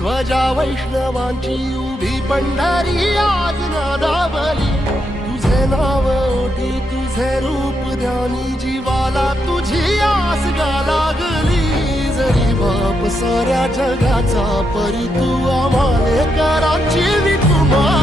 वैष्णवांची उभी पंढारी आज नावली तुझे नाव ओते, तुझे रूप ध्यानी जीवाला तुझी आस गा लागली जरी बाप साऱ्या जगाचा परी तू आम्हाला कराची तुम्हाला